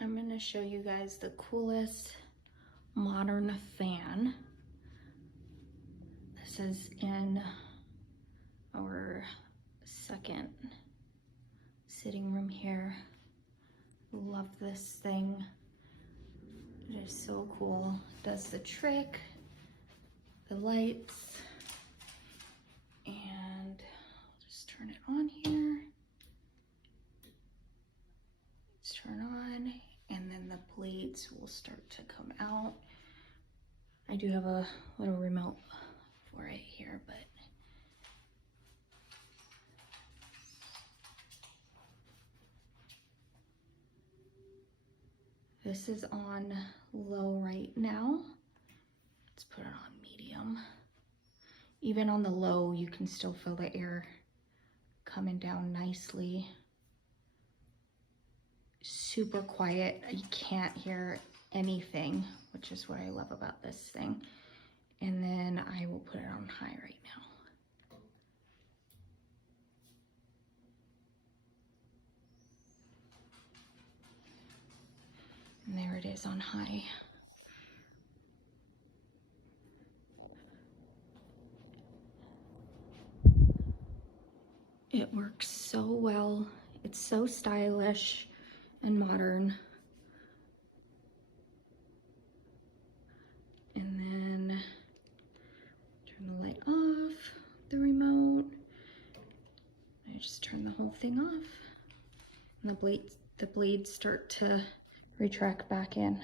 I'm gonna show you guys the coolest modern fan. This is in our second sitting room here. Love this thing. It is so cool. It does the trick, the lights, and I'll just turn it on here. Let's turn on, and then the blades will start to come out. I do have a little remote for it here, but this is on low right now. Let's put it on medium. Even on the low, you can still feel the air coming down nicely. Super quiet. You can't hear anything, which is what I love about this thing. And then I will put it on high right now. And there it is on high. It works so well. It's so stylish and modern. And then turn the light off, the remote. I just turn the whole thing off. And the blades start to retract back in.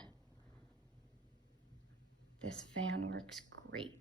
This fan works great.